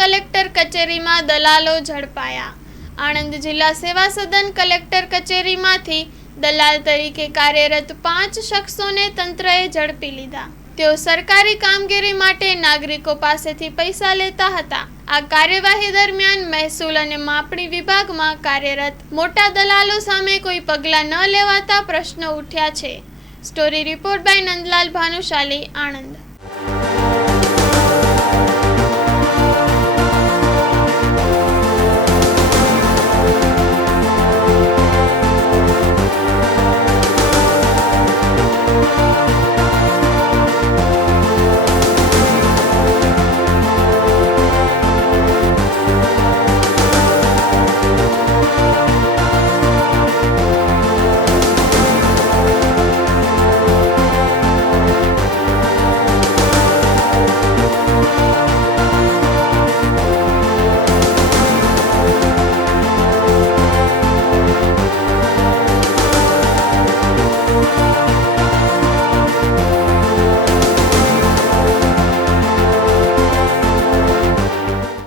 Collector કચેરીમાં દલાલો ઝડપાયા। આણંદ જિલ્લા સેવા સદન કલેક્ટર કચેરીમાંથી દલાલ તરીકે કાર્યરત 5 શખ્સોને તંત્રએ ઝડપી લીધા। તેઓ સરકારી કામગીરી માટે નાગરિકો પાસેથી પૈસા લેતા હતા। આ કાર્યવાહી દરમિયાન મહેસૂલ અને માપણી વિભાગમાં કાર્યરત મોટા દલાલો સામે કોઈ પગલાં ન લેવાતા પ્રશ્નો ઉઠ્યા છે। Story report by Nandlal Bhanushali, Anand.